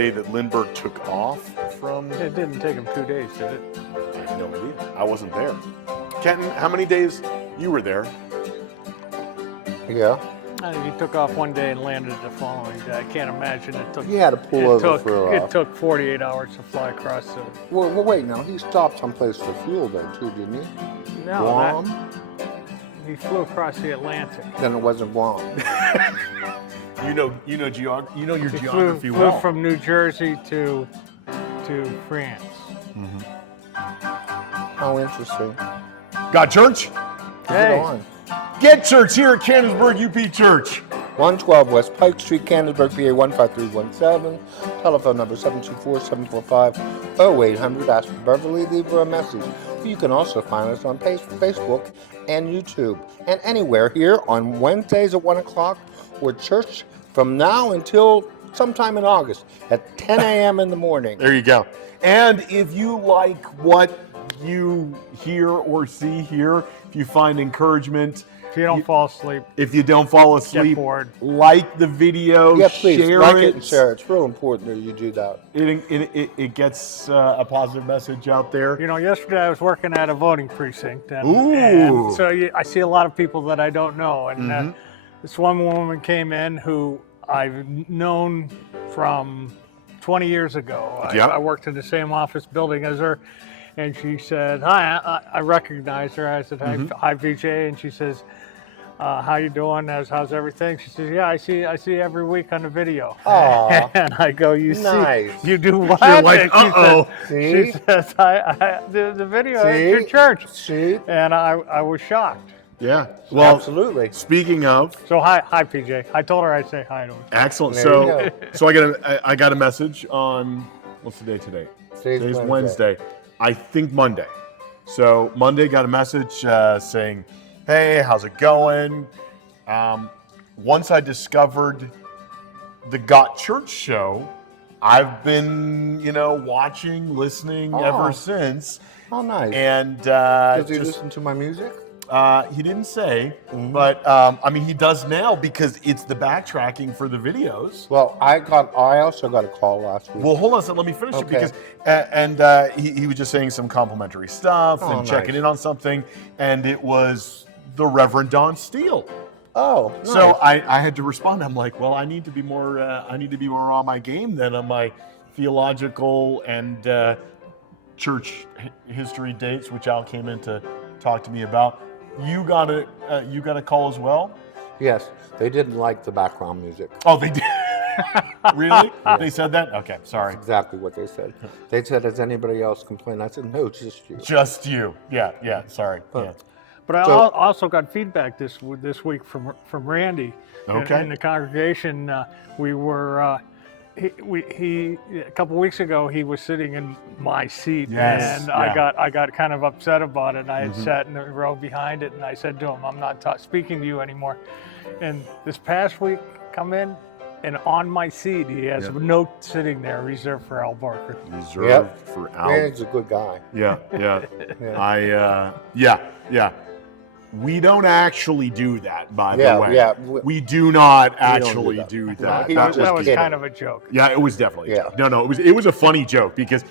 day that Lindbergh took off from? It didn't take him 2 days, did it? I have no idea. I wasn't there. Kenton, how many days you were there? Yeah. I think he took off one day and landed the following day. I can't imagine it took. He had to pull over for. It took 48 hours to fly across the. Well, wait, now he stopped someplace for fuel then too, didn't he? No, Guam. He flew across the Atlantic. Then it wasn't Guam. You know your He geography flew well. from New Jersey to France. How interesting. Got church? Is Hey. it on? Get church here at Canonsburg UP Church. 112 West Pike Street, Canonsburg, PA 15317. Telephone number 724-745-0800. Ask for Beverly. Leave her a message. You can also find us on Facebook and YouTube. And anywhere here on Wednesdays at 1 o'clock or church from now until sometime in August at 10 a.m. in the morning. There you go. And if you like what you hear or see here, if you find encouragement, If you don't fall asleep, if you don't fall asleep, bored. like the video, Yeah, please share like it. it and share. It's real important that you do that. It gets a positive message out there. You know, yesterday I was working at a voting precinct, and, Ooh. and so I see a lot of people that I don't know. And this one woman came in who I've known from 20 years ago. Yep. I worked in the same office building as her, and she said, "Hi." I recognized her. I said, "Hi, VJ," and she says, "How you doing? How's everything?" She says, "Yeah, I see every week on the video." Aw. And I go, "You Nice. see, you do what?" You're like, And she said- uh-oh. See? She says, the video at See? your church. See? And I was shocked. Yeah. Well, Absolutely. speaking of, So hi PJ. I told her I'd say hi to him. excellent. There you So I got a message on, what's the day today? Today's Wednesday. I think Monday. So Monday got a message saying, "Hey, how's it going?" Once I discovered the Got Church show, I've been, watching, listening ever since. Oh, nice. And Does he listen to my music? he didn't say, but he does now because it's the backtracking for the videos. Well, I also got a call last week. Well, hold on, so let me finish it Okay. because, he was just saying some complimentary stuff and nice. checking in on something, and it was the Reverend Don Steele. Oh, nice. So I had to respond. I'm like, well, I need to be more on my game than on my theological and church history dates, which Al came in to talk to me about. You got a call as well? Yes, they didn't like the background music. Oh, they did. Really? They said that? Okay, sorry. Exactly what they said. They said, "Has anybody else complained?" I said, "No, just you." Just you. Yeah, sorry. Yeah. But I also got feedback this week from Randy. Okay. In the congregation, we were. He a couple weeks ago he was sitting in my seat, Yes, and yeah. I got kind of upset about it. I had sat in the row behind it, and I said to him, "I'm not speaking to you anymore." And this past week, come in, and on my seat he has a note sitting there reserved for Al Barker. Reserved for Al. Randy's a good guy. Yeah. Yeah. Yeah. We don't actually do that, by Yeah, the way. yeah. We do not do actually that. do No, that. he That That was kidding. kind of a joke. yeah, it was definitely a Yeah. joke. No, it was a funny joke because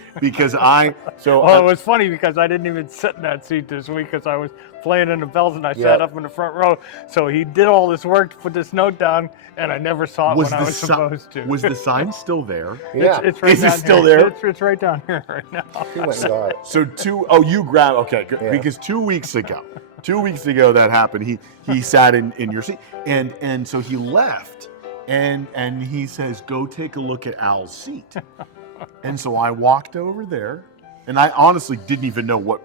I Well, it was funny because I didn't even sit in that seat this week because I was playing in the bells and I sat up in the front row. So he did all this work to put this note down, and I never saw it when I was supposed to. Was the sign still there? Yeah. It's right Is it down still here. there? It's right down here right now. He went and got it. So you grabbed, okay, good. Yeah. Because 2 weeks ago that happened. He sat in your seat, and so he left, and he says, "Go take a look at Al's seat." And so I walked over there, and I honestly didn't even know what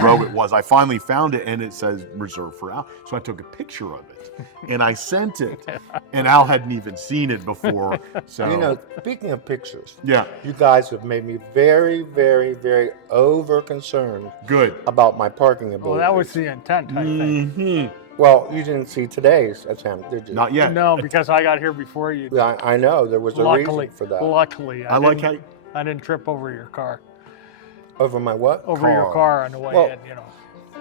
row it was. I finally found it, and it says reserved for Al. So I took a picture of it, and I sent it, and Al hadn't even seen it before. So Speaking of pictures, yeah, you guys have made me very, very, very over concerned good. about my parking ability. Well, that was the intent, I think. Mhm. Well, you didn't see today's attempt, did you? Not yet. No, because I got here before you. Yeah, I know. There was a Luckily, reason for that. luckily, I like how. I didn't trip over your car. Over my what? Over your car on the way Well, in,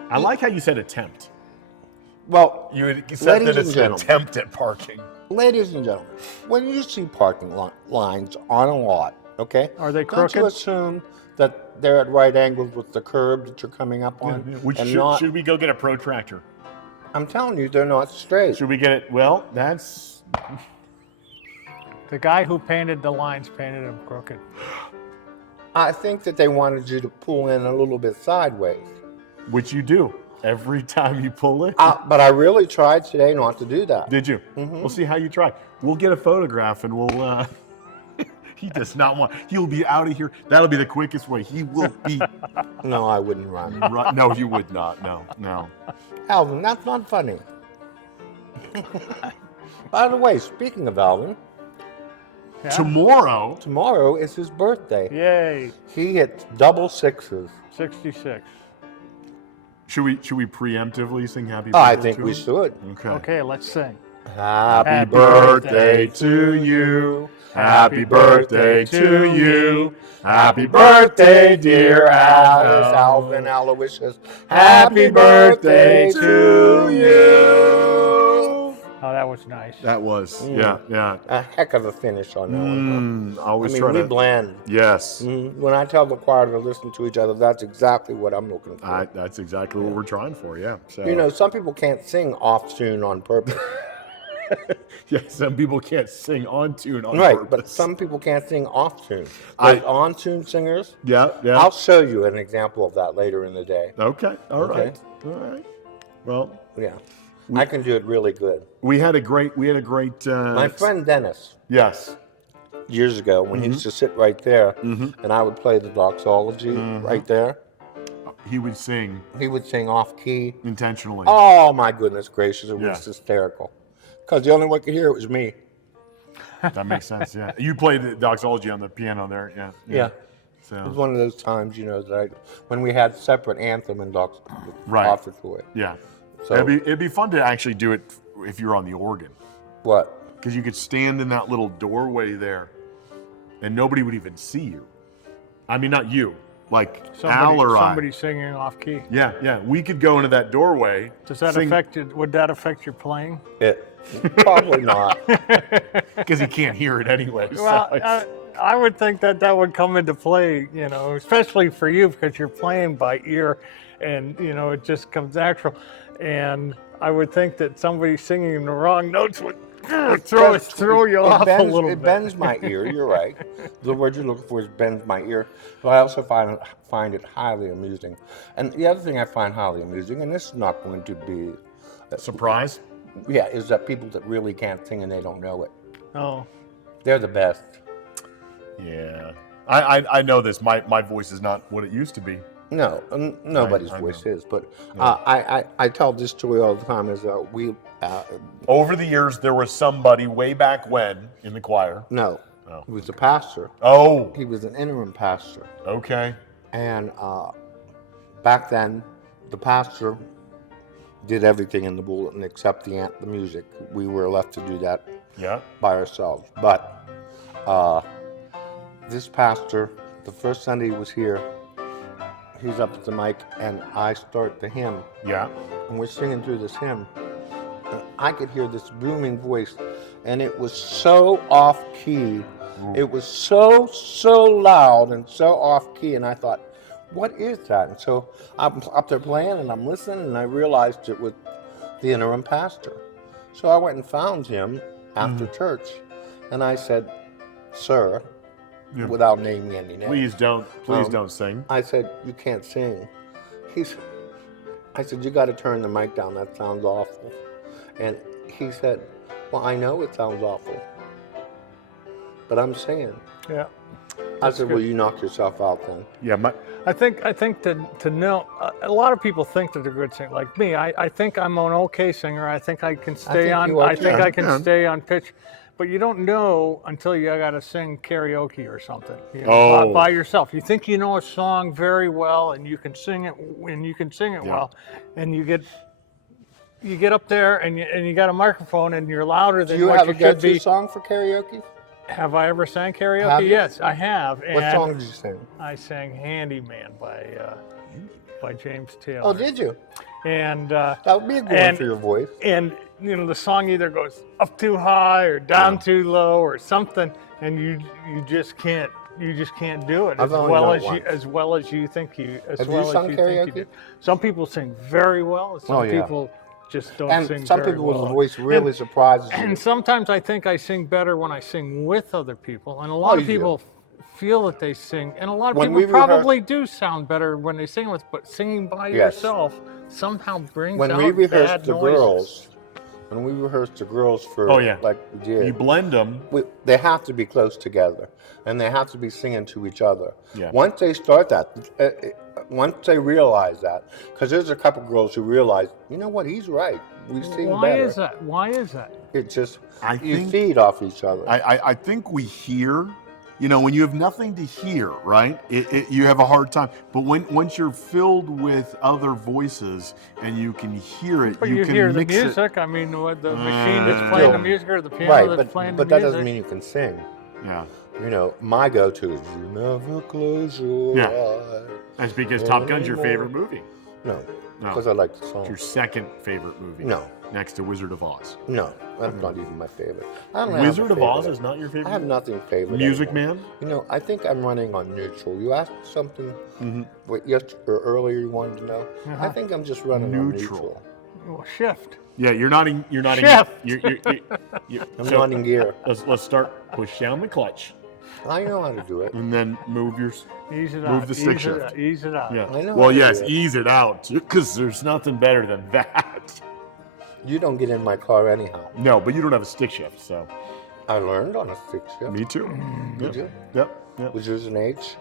I like how you said attempt. Well, You said Ladies that and it's an gentlemen. attempt at parking. ladies and gentlemen, when you see parking lines on a lot, okay? Are they Don't you crooked? assume that they're at right angles with the curb that you're coming up on? Which and should we go get a protractor? I'm telling you, they're not straight. Should we get it? Well, that's The guy who painted the lines painted them crooked. I think that they wanted you to pull in a little bit sideways. which you do every time you pull it. But I really tried today not to do that. Did you? We'll see how you try. We'll get a photograph and we'll. He does not want. He'll be out of here. That'll be the quickest way. He will be. No, I wouldn't run. No, you would not. No. Alvin, that's not funny. By the way, speaking of Alvin, Yeah? tomorrow is his birthday. Yay, He hits double sixes. 66. Should we preemptively sing Happy Birthday? I think to we him? should. Okay. Okay, let's sing. Happy Happy birthday birthday to you. Happy birthday to you. Happy birthday, dear Alice, Alvin Aloysius. Happy birthday to you. Oh, that was nice. That was. Yeah. A heck of a finish on that one. I Always mean, try we to. blend. Yes. When I tell the choir to listen to each other, that's exactly what I'm looking for. That's exactly what we're trying for. Yeah. So. You know, some people can't sing off tune on purpose. Yeah. Some people can't sing on tune on Right, purpose. but some people can't sing off tune. I- There's on tune singers. Yeah. I'll show you an example of that later in the day. Okay. All Okay. right. All right. Well, Yeah, I can do it really good. we had a great. My friend Dennis, Yes. years ago, when he used to sit right there, and I would play the doxology right there, He would sing he would sing off key. intentionally. Oh my goodness gracious, it was Yeah. hysterical. Because the only one could hear it was me. That makes sense. Yeah. You played the doxology on the piano there. Yeah. Yeah. It was So. one of those times, you know, that when we had separate anthem and Right. offertory. Yeah. So It'd be fun to actually do it if you're on the organ, what? because you could stand in that little doorway there, and nobody would even see you. I mean, not you, like Al or somebody singing off key. I. Yeah. We could go into that doorway. Does that sing, affect it? Would that affect your playing? It probably not. Because he can't hear it anyway. so Well, it's- I would think that would come into play, you know, especially for you because you're playing by ear, and you know it just comes natural. And I would think that somebody singing the wrong notes would throw you off a little It bit. bends my ear. You're right. The word you're looking for is bends my ear. But I also find it highly amusing. And the other thing I find highly amusing, and this is not going to be, Surprise. yeah, is that people that really can't sing and they don't know it. Oh, They're the best. Yeah. I know this. My voice is not what it used to be. No, nobody's I voice know. is. But I tell this story all the time. Is Over the years, there was somebody way back when in the choir. no, Oh. he was a pastor. Oh, He was an interim pastor. okay. And back then, the pastor did everything in the bulletin except the music. We were left to do that Yeah. by ourselves. But this pastor, the first Sunday he was here, he's up at the mic, and I start the hymn, Yeah. and we're singing through this hymn. And I could hear this booming voice, and it was so off key. It was so loud and so off key, and I thought, what is that? And so I'm up there playing, and I'm listening, and I realized it was the interim pastor. So I went and found him after church, and I said, sir, Yeah. without naming any names. Please don't sing. I said, you can't sing. I said, you got to turn the mic down. That sounds awful. And he said, well, I know it sounds awful, but I'm singing. yeah. I said, well, you knock yourself out then. Yeah. I think to know a lot of people think that they're good singers. Like me, I think I'm an okay singer. I think I can stay think on. you are I think too. I can Yeah. stay on pitch. But you don't know until you got to sing karaoke or something. You know, Oh. by yourself. You think you know a song very well and you can sing it well, and you get up there and you got a microphone and you're louder Do than you what have you a should go-to be. song for karaoke? Have I ever sang karaoke? Have you? Yes, I have. What And song did you sing? I sang "Handyman" by James Taylor. Oh, did you? And That would be a good one And- for your voice. and the song either goes up too high or down too low or something, and you just can't do it I've as only well done as one. you as well as you think you as Have you well sung as you think karaoke? you do. Some people sing very well. Some Oh, yeah. people just don't And sing some very people well. with a voice really surprises you. And sometimes I think I sing better when I sing with other people, and a lot Oh, of you do. people feel that they sing, and a lot of When people we rehearse- probably do sound better when they sing with, but singing by Yes. yourself somehow brings When out we rehearse bad the noises. girls for Oh, yeah. like we did, You blend them. they have to be close together, and they have to be singing to each other. Yeah. Once they start that, once they realize that, because there's a couple girls who realize, you know what, he's right. We sing Why better. is that? Why is that? It just I you think- feed off each other. I think we hear, when you have nothing to hear, right? You have a hard time. But once you're filled with other voices and you can hear it, But you you can hear the mix it. music. I mean, with the machine that's It's playing still- the music or the piano right, that's playing but the that music. doesn't mean you can sing. Yeah. My go-to is "You Never Close Your Yeah. Eyes." That's because Top Gun's your favorite movie. No, No. because I like the It's song. your second favorite movie. No. Next to Wizard of Oz. No, that's not even my favorite. I don't have Wizard a of Oz favorite. is not your favorite? I have nothing favorite. Music anymore. Man? I think I'm running on neutral. You asked me something Mm-hmm. earlier you wanted to know. I think I'm just running on Neutral. neutral. Well, shift. Yeah, you're not in. Chef. I'm so not in gear. let's start. Push down the clutch, I know how to do it. and then move your. Ease it Move out. the stick ease shift. It out, ease it out. Yeah. I know Well, how to yes, do it. ease it out, because there's nothing better than that. You don't get in my car anyhow. No, but you don't have a stick shift, so. I learned on a stick shift. Me too. Did you? Yep. Was yours an H?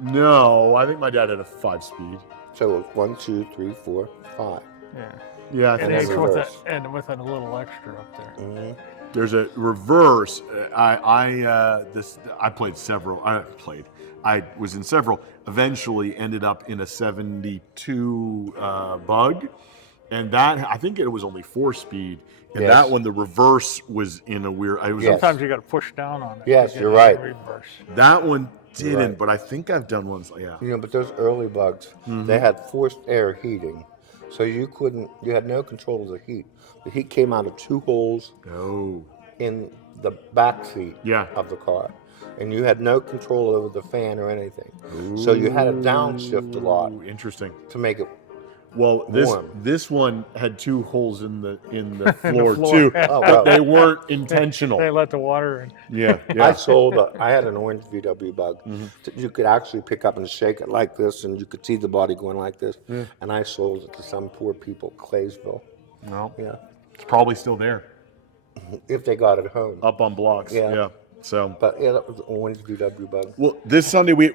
No, I think my dad had a 5-speed. So it was 1, 2, 3, 4, 5. Yeah. Yeah, I And think then it's so. with reverse. with a little extra up there. Mm-hmm. There's a reverse. I played several. I was in several. Eventually, ended up in a 72 Bug, and that I think it was only 4-speed. And Yes. that one, the reverse was in a weird. It was Yes. Sometimes you got to push down on it. Yes, to get you're it in right. Reverse. that one didn't, Right. but I think I've done ones. Yeah. But those early Bugs, they had forced air heating. So you had no control of the heat. The heat came out of 2 holes Oh. in the back seat Yeah. of the car. And you had no control over the fan or anything. So you had to downshift a lot Ooh, interesting. to make it. Well, Warm. this one had 2 holes in the floor, floor. too, Oh, but wow. they weren't intentional. They let the water in. Yeah. I had an orange VW Bug that you could actually pick up and shake it like this, and you could see the body going like this. And I sold it to some poor people, Claysville. Well, Yeah, it's probably still there, if they got it home. up on blocks. Yeah. So. But yeah, that was the orange VW Bug. Well, this Sunday we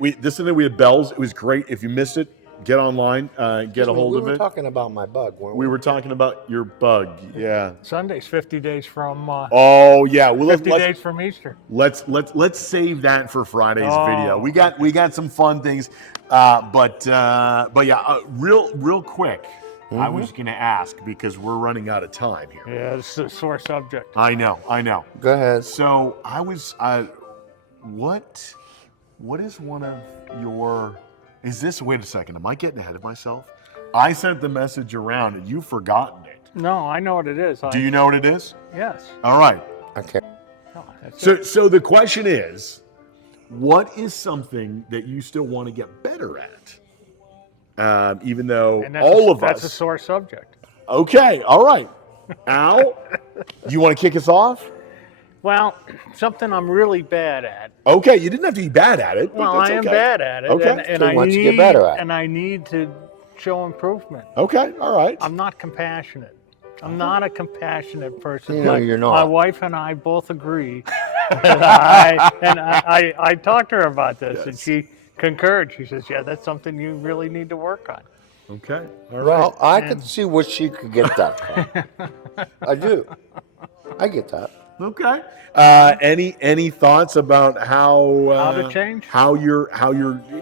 had Bells. It was great. If you missed it, get online, get a hold we of were it. talking about my Bug, weren't We were talking about your Bug. Yeah. Sunday's 50 days from Oh yeah. Well, 50 days from Easter. let's save that for Friday's Oh. video. We got some fun things, but yeah, real quick. I was going to ask because we're running out of time here. Yeah, it's a sore subject. I know. Go ahead. So I was, what is one of your, is this, wait a second, am I getting ahead of myself? I sent the message around and you've forgotten it. No, I know what it is. Do you know what it is? Yes. All right. Okay. No, that's it. So the question is, what is something that you still want to get better at? Even though And that's all of that's a us. sore subject. Okay, all right. Al, you want to kick us off? Well, something I'm really bad at. Okay, you didn't have to be bad at it. but Well, that's I am okay. bad at it. Okay. And So I once you need get better at it. and I need to show improvement. Okay, all right. I'm not compassionate. I'm not a compassionate person. No, you're not. My wife and I both agree. I talked to her about this, and Yes. she concurred. She says, "Yeah, that's something you really need to work on." Okay, all right. Well, I could see where she could get that from. I do. I get that. Okay. Any thoughts about how to change? How you're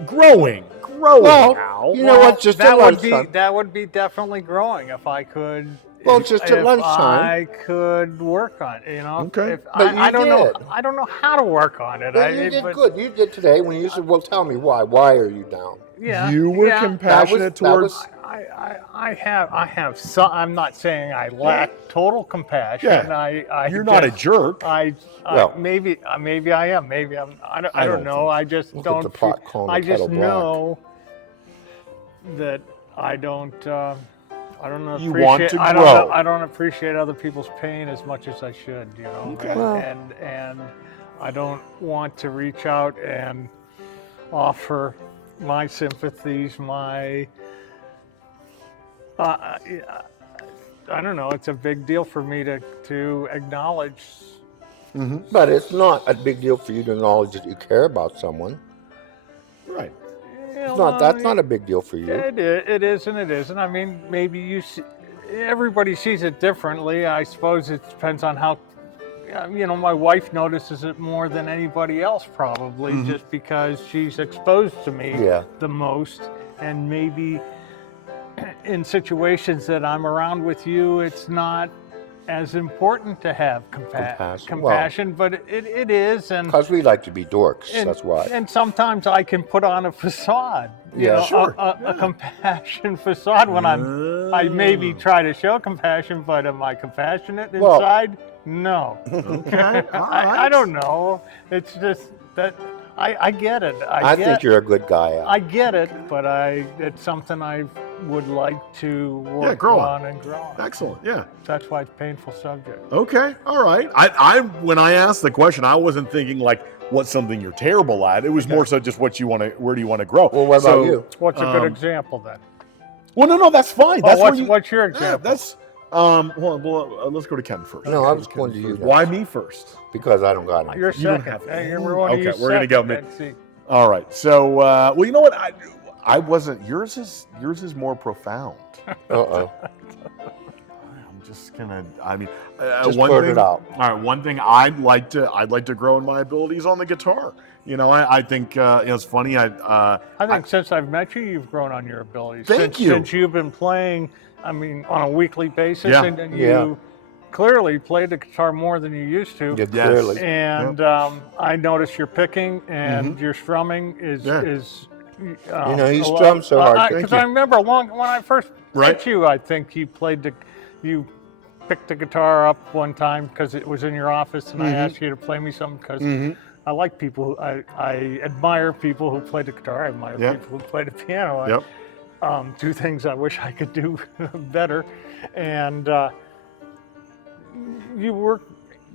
growing? Well, Al. you know what? Just at lunchtime. that would be definitely growing if I could. Well, just at if lunchtime. I could work on it. You know. Okay. If, But I you don't know. did. I don't know how to work on it. Well, you did good. You did today when you said, "Well, tell me why. Why are you down?" Yeah. You were yeah. compassionate That was- towards. I have some. I'm not saying I lack total compassion. Yeah. You're not a jerk. Maybe I am. Maybe I'm. I don't know. I just Look don't. at the pot calling the I kettle just black. know that I don't. I don't know. You want to grow. I don't appreciate other people's pain as much as I should. You know. Okay. And I don't want to reach out and offer my sympathies, my. I don't know. It's a big deal for me to acknowledge. But it's not a big deal for you to acknowledge that you care about someone. Right. It's not. That's not a big deal for you. It is and it isn't. I mean, maybe everybody sees it differently. I suppose it depends on how. My wife notices it more than anybody else probably, just because she's exposed to me the most, and maybe in situations that I'm around with you, it's not as important to have compassion, but it is. And because we like to be dorks, that's why. And sometimes I can put on a facade, a compassion facade when I maybe try to show compassion, but am I compassionate inside? No. Okay. All right. I don't know. It's just that I get it. I think you're a good guy. I get it, but it's something I would like to work grow on and grow on. Excellent. Yeah. That's why it's a painful subject. Okay. All right. I when I asked the question, I wasn't thinking like what's something you're terrible at. It was more so just where do you want to grow. Well, what about you? What's a good example then? Well, no, that's fine. That's what's your example? That's let's go to Kenton first. No, I was going to you. Why me first? Because I don't got it. You're second. Okay, we're gonna go. See. All right. So, well, you know what? I wasn't. Yours is more profound. Uh-oh. I'm just gonna. I mean, just blurt it out. All right. One thing I'd like to grow in my abilities on the guitar. I think it's funny. I think since I've met you, you've grown on your abilities. Thank you. Since you've been playing, I mean, on a weekly basis, Yeah. and you clearly played the guitar more than you used to. Yeah, clearly. And I noticed your picking and your strumming is. He strums so hard. Because I remember when I first met you, I think you picked the guitar up one time because it was in your office, and I asked you to play me something because I like people. I admire people who play the guitar. I admire people who play the piano. Do things I wish I could do better, and you were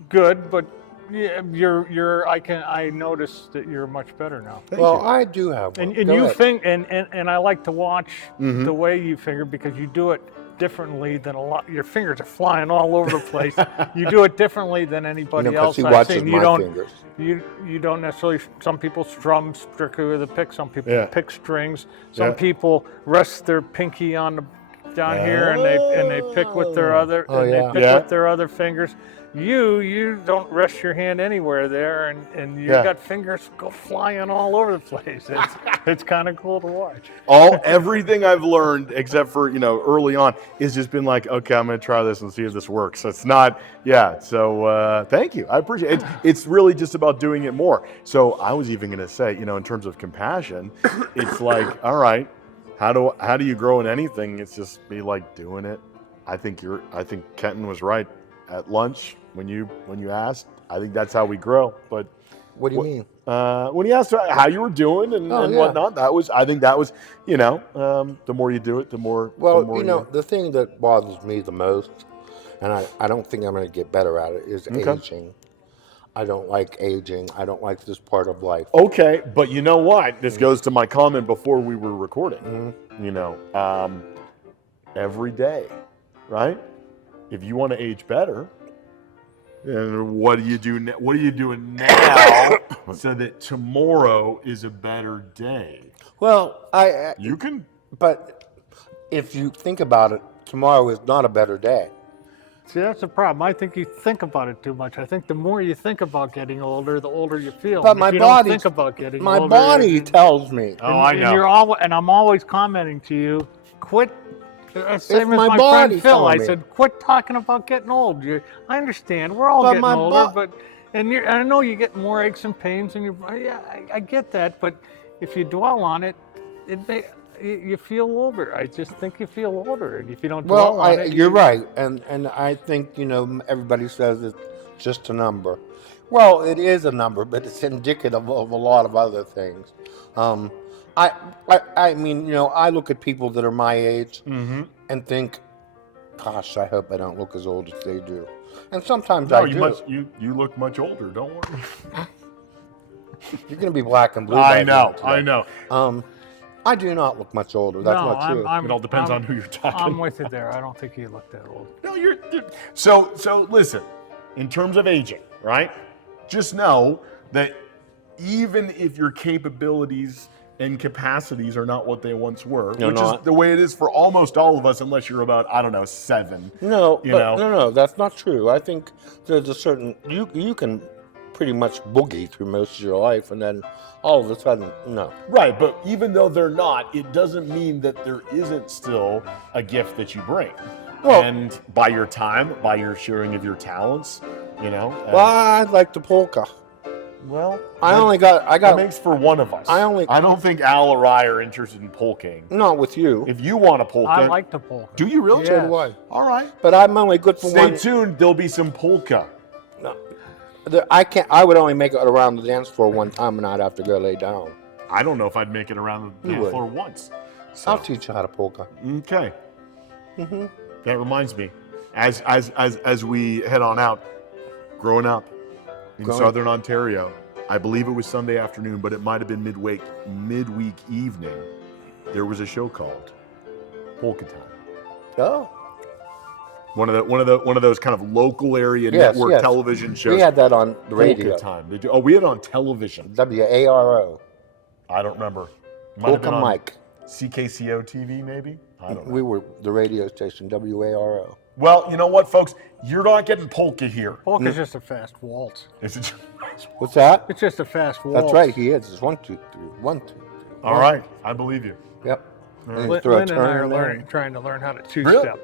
good, but I noticed that you're much better now. Thank you. I do have one. And you think, and I like to watch the way you finger because you do it differently than a lot. Your fingers are flying all over the place. You do it differently than anybody else. He I've watches seen. my fingers. You don't necessarily. Some people strum strictly with a pick. Some people pick strings. Some people rest their pinky on down here, and they pick with their other. They pick with their other fingers. You don't rest your hand anywhere there, and you got fingers go flying all over the place. It's kind of cool to watch. Everything I've learned, except for early on, is just been like, okay, I'm going to try this and see if this works. So it's not, So thank you, I appreciate it. It's really just about doing it more. So I was even going to say, in terms of compassion, it's like, all right, how do you grow in anything? It's just be like doing it. I think Kenton was right. At lunch, when you asked, I think that's how we grow. But what do you mean? When he asked how you were doing and whatnot, I think that was, the more you do it, the more. Well, the thing that bothers me the most, and I don't think I'm going to get better at it, is aging. I don't like aging. I don't like this part of life. Okay, but you know what? This goes to my comment before we were recording. Every day, right? If you want to age better, then what do you do? What are you doing now so that tomorrow is a better day? Well, you can. But if you think about it, tomorrow is not a better day. See, that's the problem. I think you think about it too much. I think the more you think about getting older, the older you feel. But my body don't think about getting my older. body tells me. I know. And I'm always commenting to you, quit. Same as my my body friend Phil. telling I me. said, quit talking about getting old. I understand. We're all getting older, and I know you get more aches and pains, and I get that. But if you dwell on it, you feel older. I just think you feel older, and if you don't dwell Well, on it, you're right, and I think everybody says it's just a number. Well, it is a number, but it's indicative of a lot of other things. Um, I mean, I look at people that are my age and think, gosh, I hope I don't look as old as they do. And sometimes No, I do. you look much older. Don't worry. You're going to be black and blue. I by know. then, I today. know. I do not look much older. That's no, not true. It all depends on who you're talking. I'm with you there. I don't think you look that old. No, you're so listen, in terms of aging, right? Just know that even if your capabilities and capacities are not what they once were, They're which not. is the way it is for almost all of us, unless you're about, I don't know, 7. No, You but know? no, that's not true. I think there's a certain you can pretty much boogie through most of your life, and then all of a sudden, no. Right, but even though they're not, it doesn't mean that there isn't still a gift that you bring. Well- and by your time, by your sharing of your talents, Well, I like the polka. well, I that got makes for one of us. I don't think Al or I are interested in polking. not with you. If you want a polka, I like the polka. do you really? So do I. All right. But I'm only good for Stay one. tuned. There'll be some polka. No. I can't. I would only make it around the dance floor one time, and I'd have to go lay down. I don't know if I'd make it around the You dance would. floor once. So, I'll teach you how to polka. okay. That reminds me, as we head on out, growing up in Southern Ontario, I believe it was Sunday afternoon, but it might have been midweek evening. There was a show called Polka Time. Oh, One of those kind of local area Yes, network yes. television shows. we had that on the radio. Polka Time. Did you? Oh, we had it on television. WARO. I don't remember. Might have been Polka on Mike. CKCO TV, maybe. I don't know. We were the radio station, WARO. Well, you know what, folks? You're not getting polka here. Polka's just a fast waltz. It's a- What's that? It's just a fast waltz. That's right. He is. It's 1, 2, 3. 1, 2, 3. All right, I believe you. Yep. And you Lynn throw a and I turn are in there. trying to learn how to two-step. Really?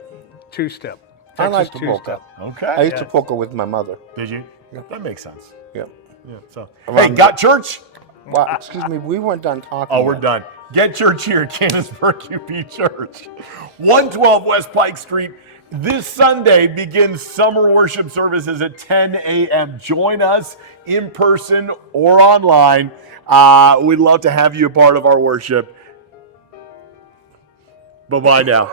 Two-step. I like Texas the polka. Okay. I used to polka with my mother. Did you? Yep. That makes sense. Yep. Yeah. So, Around hey, got church? Well, excuse me. We weren't done talking. Oh, we're yet. done. Get church here at Canonsburg UP Church, 112 West Pike Street. This Sunday begins summer worship services at 10 a.m. Join us in person or online. We'd love to have you a part of our worship. Bye-bye now.